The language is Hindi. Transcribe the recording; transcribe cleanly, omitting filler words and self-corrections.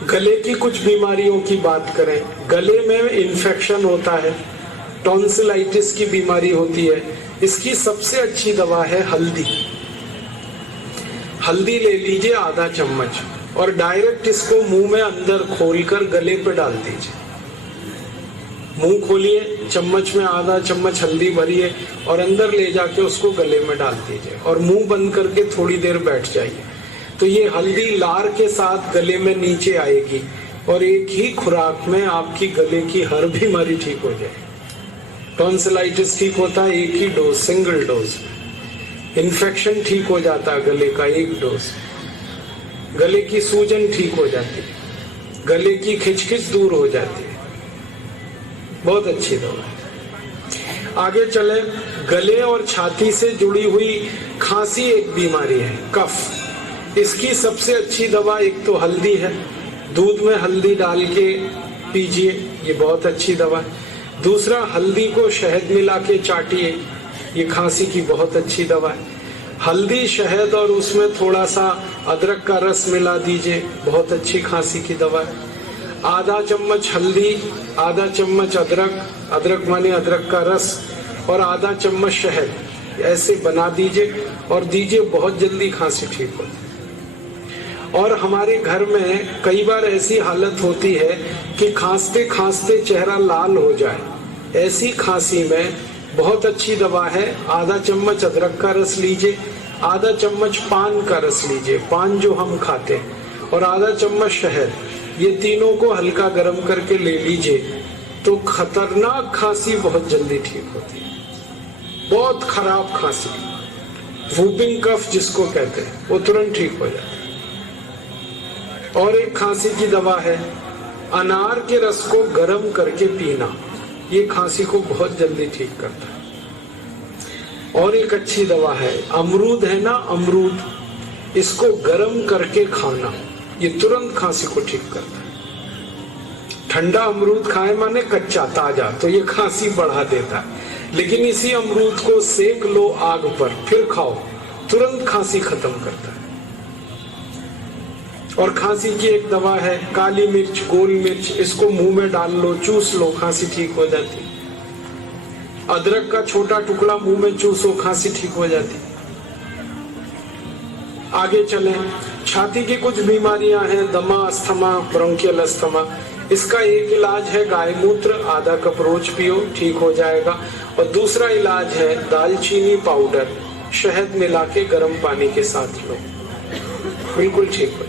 गले की कुछ बीमारियों की बात करें, गले में इन्फेक्शन होता है, टॉन्सिलाइटिस की बीमारी होती है, इसकी सबसे अच्छी दवा है हल्दी। हल्दी ले लीजिए आधा चम्मच और डायरेक्ट इसको मुंह में अंदर खोलकर गले पे डाल दीजिए। मुंह खोलिए, चम्मच में आधा चम्मच हल्दी भरिए और अंदर ले जाके उसको गले में डाल दीजिए और मुंह बंद करके थोड़ी देर बैठ जाइए। तो ये हल्दी लार के साथ गले में नीचे आएगी और एक ही खुराक में आपकी गले की हर बीमारी ठीक हो जाएगी। टॉन्सिलाइटिस ठीक होता है एक ही डोज, सिंगल डोज। इन्फेक्शन ठीक हो जाता है गले का एक डोज। गले की सूजन ठीक हो जाती है, गले की खिचखिच दूर हो जाती है। बहुत अच्छी दवा है। आगे चले, गले और छाती से जुड़ी हुई खांसी एक बीमारी है, कफ। इसकी सबसे अच्छी दवा एक तो हल्दी है, दूध में हल्दी डाल के पीजिए, ये बहुत अच्छी दवा है। दूसरा, हल्दी को शहद मिला के चाटिए, ये खांसी की बहुत अच्छी दवा है। हल्दी, शहद और उसमें थोड़ा सा अदरक का रस मिला दीजिए, बहुत अच्छी खांसी की दवा है। आधा चम्मच हल्दी, आधा चम्मच अदरक, अदरक माने अदरक का रस, और आधा चम्मच शहद, ऐसे बना दीजिए और दीजिए, बहुत जल्दी खांसी ठीक हो जाए। और हमारे घर में कई बार ऐसी हालत होती है कि खांसते खांसते चेहरा लाल हो जाए, ऐसी खांसी में बहुत अच्छी दवा है, आधा चम्मच अदरक का रस लीजिए, आधा चम्मच पान का रस लीजिए, पान जो हम खाते हैं, और आधा चम्मच शहद, ये तीनों को हल्का गर्म करके ले लीजिए तो खतरनाक खांसी बहुत जल्दी ठीक होती है। बहुत खराब खांसी, वूपिंग कफ जिसको कहते हैं, वो तुरंत ठीक हो जाता है। और एक खांसी की दवा है, अनार के रस को गर्म करके पीना, ये खांसी को बहुत जल्दी ठीक करता है। और एक अच्छी दवा है, अमरूद है ना, अमरूद, इसको गर्म करके खाना, ये तुरंत खांसी को ठीक करता है। ठंडा अमरूद खाए माने कच्चा ताजा, तो ये खांसी बढ़ा देता है, लेकिन इसी अमरूद को सेक लो आग पर, फिर खाओ, तुरंत खांसी खत्म करता है। और खांसी की एक दवा है, काली मिर्च, गोल मिर्च, इसको मुंह में डाल लो, चूस लो, खांसी ठीक हो जाती। अदरक का छोटा टुकड़ा मुंह में चूसो, खांसी ठीक हो जाती। आगे चलें, छाती की कुछ बीमारियां हैं, दमा, अस्थमा, ब्रोंकियल अस्थमा, इसका एक इलाज है गाय मूत्र, आधा कप रोज पियो, ठीक हो जाएगा। और दूसरा इलाज है दालचीनी पाउडर, शहद मिला के गर्म पानी के साथ लो, बिल्कुल ठीक हो।